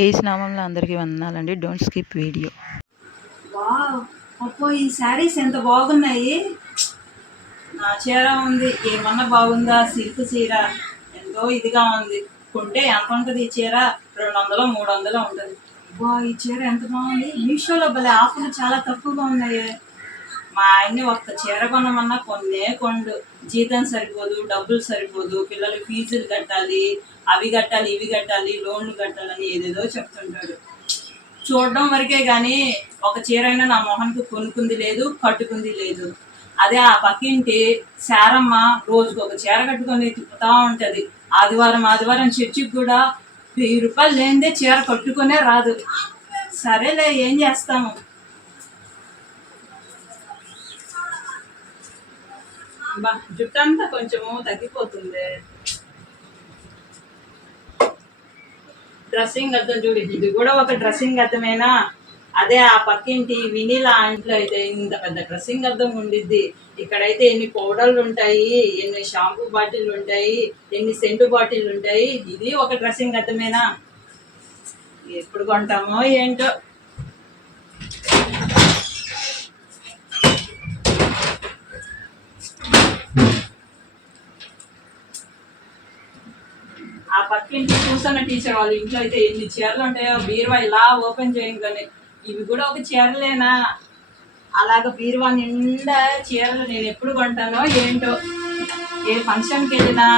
యేసు నామంలో అందరికీ వందనాలండి. Don't skip video. వావ్! అబ్బో! ఈ శారీస్ ఎంత బాగున్నాయి. నా చీర ఉంది, ఏమన్నా బాగుందా? సిల్క్ చీర ఎంతో ఇదిగా ఉంది. కొంటే ఎంత ఉంటుంది ఈ చీర? 200 300 ఉంటుంది. అబ్బా! ఈ చీర ఎంత బాగుంది. మీషోలో భలే ఆఫర్లు చాలా తక్కువగా ఉన్నాయి. మా ఆయన్ని ఒక్క చీర కొనమన్నా కొండు. జీతం సరిపోదు, డబ్బులు సరిపోదు, పిల్లల ఫీజులు కట్టాలి, అవి కట్టాలి, ఇవి కట్టాలి, లోన్లు కట్టాలని ఏదేదో చెప్తుంటాడు. చూడడం వరకే కానీ ఒక చీర అయినా నా మొహానికి కొనుక్కుంది లేదు, కట్టుకుంది లేదు. అదే ఆ పక్కింటి శారమ్మ రోజుకు ఒక చీర కట్టుకొని తిప్పుతా ఉంటుంది. ఆదివారం చర్చికి కూడా 1000 రూపాయలు లేనిదే చీర కట్టుకునే రాదు. సరేలే, ఏం చేస్తాము. జుట్టు అంతా కొంచెము తగ్గిపోతుంది. డ్రెస్సింగ్ అద్దం చూడు, ఇది కూడా ఒక డ్రెస్సింగ్ అద్దమేనా? అదే ఆ పక్కింటి వినీలా ఇంట్లో అయితే ఇంత పెద్ద డ్రెస్సింగ్ అద్దం ఉండిద్ది. ఇక్కడైతే ఎన్ని పౌడర్లు ఉంటాయి, ఎన్ని షాంపూ బాటిల్ ఉంటాయి, ఎన్ని సెంటు బాటిల్ ఉంటాయి. ఇది ఒక డ్రెస్సింగ్ అద్దమేనా? ఎప్పుడు కొంటామో ఏంటో. ఆ పక్కింటి చూస్తున్న టీచర్ వాళ్ళ ఇంట్లో అయితే ఎన్ని చీరలు ఉంటాయో. బీరువా ఇలా ఓపెన్ చేయగానే ఇవి కూడా ఒక చీరలేనా? అలాగ బీరువా నిండా చీరలు నేను ఎప్పుడు కొంటానో ఏంటో. ఏ ఫంక్షన్కి వెళ్ళినా,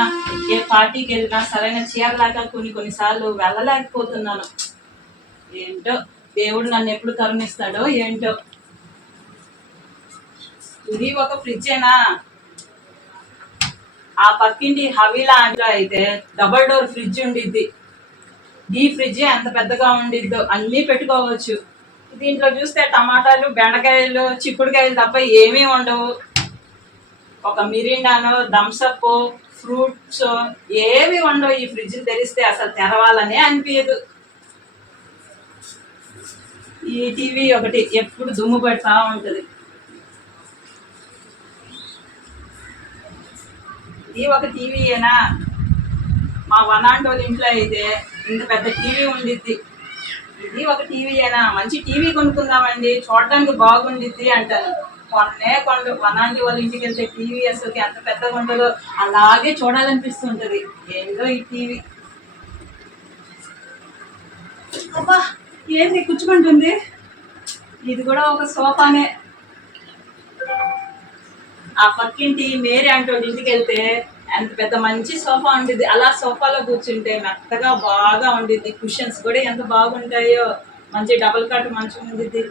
ఏ పార్టీకి వెళ్ళినా సరైన చీరలాగా కొన్నిసార్లు వెళ్ళలేకపోతున్నాను. ఏంటో, దేవుడు నన్ను ఎప్పుడు కరుణిస్తాడో ఏంటో. ఇది ఒక ఫ్రిడ్జేనా? ఆ పక్కింటి హవీలా అంట్లో అయితే డబల్ డోర్ ఫ్రిడ్జ్ ఉండిద్ది. ఈ ఫ్రిడ్జ్ ఎంత పెద్దగా ఉండిద్దో, అన్నీ పెట్టుకోవచ్చు. దీంట్లో చూస్తే టమాటాలు, బెండకాయలు, చిక్కుడుకాయలు తప్ప ఏమీ ఉండవు. ఒక మిరిండానో, థమ్సప్, ఫ్రూట్స్ ఏవి ఉండవు. ఈ ఫ్రిడ్జ్ తెరిస్తే అసలు తెరవాలనే అనిపించదు. ఈ టీవీ ఒకటి ఎప్పుడు దుమ్ము పెడతా ఉంటుంది. ఇది ఒక టీవీయేనా? మా వనాంటోళ్ళ ఇంట్లో అయితే ఇంత పెద్ద టీవీ ఉండిద్ది. ఇది ఒక టీవీయేనా? మంచి టీవీ కొనుక్కుందామండి, చూడడానికి బాగుండిద్ది అంటాను. కొండు వనాంటి వాళ్ళ ఇంటికి వెళ్తే టీవీ అసలు ఎంత పెద్దగా ఉంటుందో అలాగే చూడాలనిపిస్తుంటది. ఏందో ఈ టీవీ. అబ్బా, ఏంది కూర్చుకుంటుంది? ఇది కూడా ఒక సోఫానే. ఆ పక్కింటి మేరీ అంటోళ్ళ ఇంటికి వెళ్తే ఎంత పెద్ద మంచి సోఫా ఉండిద్ది. అలా సోఫాలో కూర్చుంటే మెత్తగా బాగా ఉండిద్ది. కుషన్స్ కూడా ఎంత బాగుంటాయో. మంచి డబుల్ కట్ మంచిగా ఉండిద్ది.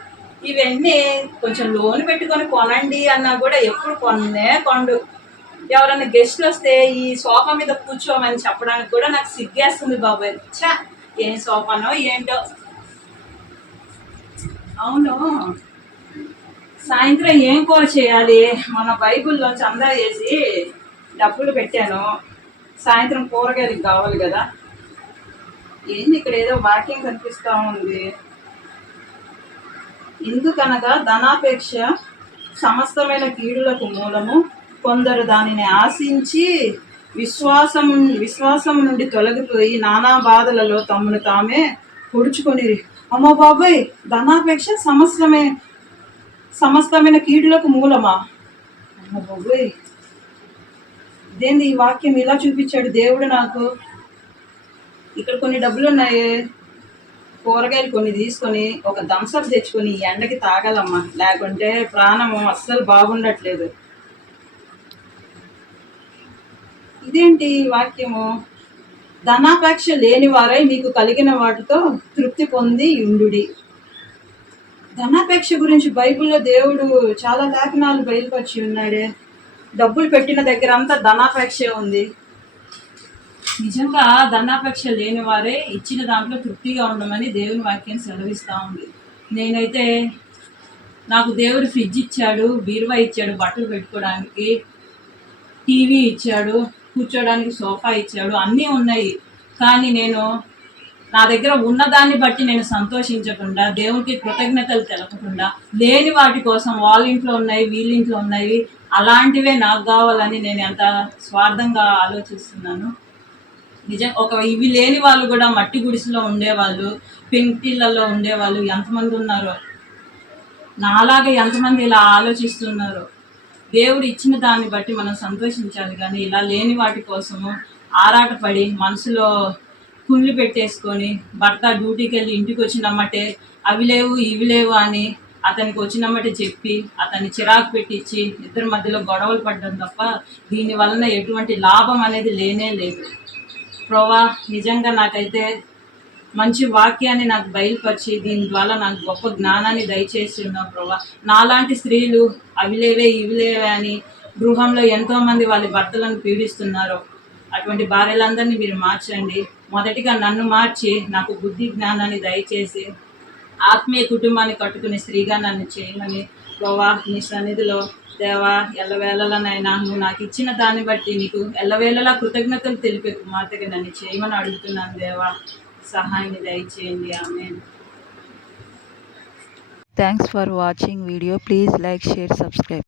ఇవన్నీ కొంచెం లోన్ పెట్టుకొని కొనండి అన్నా కూడా ఎప్పుడు కొండు. ఎవరైనా గెస్ట్లు వస్తే ఈ సోఫా మీద కూర్చోమని చెప్పడానికి కూడా నాకు సిగ్గేస్తుంది బాబాయ్. ఏం సోఫానో ఏంటో. అవును, సాయంత్రం ఏం కూర చేయాలి? మన బైబుల్లో చందా చేసి డబ్బులు పెట్టాను. సాయంత్రం కూరగాయలకు కావాలి కదా. ఏంది ఇక్కడ ఏదో వాక్యం కనిపిస్తూ ఉంది. ఎందుకనగా ధనాపేక్ష సమస్తమైన కీడులకు మూలము, కొందరు దానిని ఆశించి విశ్వాసం నుండి తొలగిపోయి నానా బాధలలో తమను తామే పొడుచుకొని. అమ్మో బాబాయ్, ధనాపేక్ష సమస్తమైన కీడులకు మూలమా? అమ్మ బాబోయ్, ఇదేంది ఈ వాక్యం ఇలా చూపించాడు దేవుడు నాకు? ఇక్కడ కొన్ని డబ్బులు ఉన్నాయి, కూరగాయలు కొన్ని తీసుకొని ఒక థమ్సప్ తెచ్చుకొని ఈ ఎండకి తాగాలమ్మా, లేకుంటే ప్రాణము అస్సలు బాగుండట్లేదు. ఇదేంటి వాక్యము? ధనాపేక్ష లేని వారై మీకు కలిగిన వాటితో తృప్తి పొంది ఉండుడి. ధనాపేక్ష గురించి బైబిల్లో దేవుడు చాలా లేఖనాలు బయలుపరిచి ఉన్నాడే. డబ్బులు పెట్టిన దగ్గర అంతా ధనాపేక్షే ఉంది. నిజంగా ధనాపేక్ష లేని వారే ఇచ్చిన దాంట్లో తృప్తిగా ఉండమని దేవుని వాక్యం సెలవిస్తూ ఉంది. నేనైతే నాకు దేవుడు ఫ్రిడ్జ్ ఇచ్చాడు, బీరువా ఇచ్చాడు బట్టలు పెట్టుకోవడానికి, టీవీ ఇచ్చాడు, కూర్చోడానికి సోఫా ఇచ్చాడు, అన్నీ ఉన్నాయి. కానీ నేను నా దగ్గర ఉన్నదాన్ని బట్టి నేను సంతోషించకుండా, దేవునికి కృతజ్ఞతలు తెలపకుండా, లేని వాటి కోసం వాళ్ళ ఇంట్లో ఉన్నాయి, వీళ్ళ ఇంట్లో ఉన్నాయి, అలాంటివే నాకు కావాలని నేను ఎంత స్వార్థంగా ఆలోచిస్తున్నాను. ఇవి లేని వాళ్ళు కూడా మట్టి గుడిసెలో ఉండేవాళ్ళు, పెంకిళ్ళలో ఉండేవాళ్ళు ఎంతమంది ఉన్నారో. నాలాగా ఎంతమంది ఇలా ఆలోచిస్తున్నారు. దేవుడు ఇచ్చిన దాన్ని బట్టి మనం సంతోషించాలి, కానీ ఇలా లేని వాటి కోసము ఆరాటపడి మనసులో కుళ్ళు పెట్టేసుకొని, భర్త డ్యూటీకి వెళ్ళి ఇంటికి వచ్చినమ్మటే అవి లేవు ఇవి లేవు అని అతనికి వచ్చినమ్మటే చెప్పి అతన్ని చిరాకు పెట్టించి ఇద్దరి మధ్యలో గొడవలు పడ్డం తప్ప దీని వలన ఎటువంటి లాభం అనేది లేనే లేదు. ప్రభువా, నిజంగా నాకైతే మంచి వాక్యాన్ని నాకు బయలుపరిచి దీని ద్వారా నాకు గొప్ప జ్ఞానాన్ని దయచేసి ఉన్నావు ప్రభువా. నాలాంటి స్త్రీలు అవి లేవే ఇవి లేవే అని గృహంలో ఎంతోమంది వాళ్ళ భర్తలను పీడిస్తున్నారు. అటువంటి భార్యలందరినీ మీరు మార్చండి. మొదటిగా నన్ను మార్చి నాకు బుద్ధి జ్ఞానాన్ని దయచేసి ఆత్మీయ కుటుంబాన్ని కట్టుకునే స్త్రీగా నన్ను చేయమని ప్రభువా నీ సన్నిధిలో దేవా ఎల్లవేళలనైనా నువ్వు నాకు ఇచ్చిన దాన్ని బట్టి నీకు ఎల్లవేళలా కృతజ్ఞతలు తెలిపే కుమార్తెగా నన్ను చేయమని అడుగుతున్నాను దేవా. సహాయాన్ని దయచేయండి. ఆమేన్. Thanks for watching video. Please like, share, subscribe.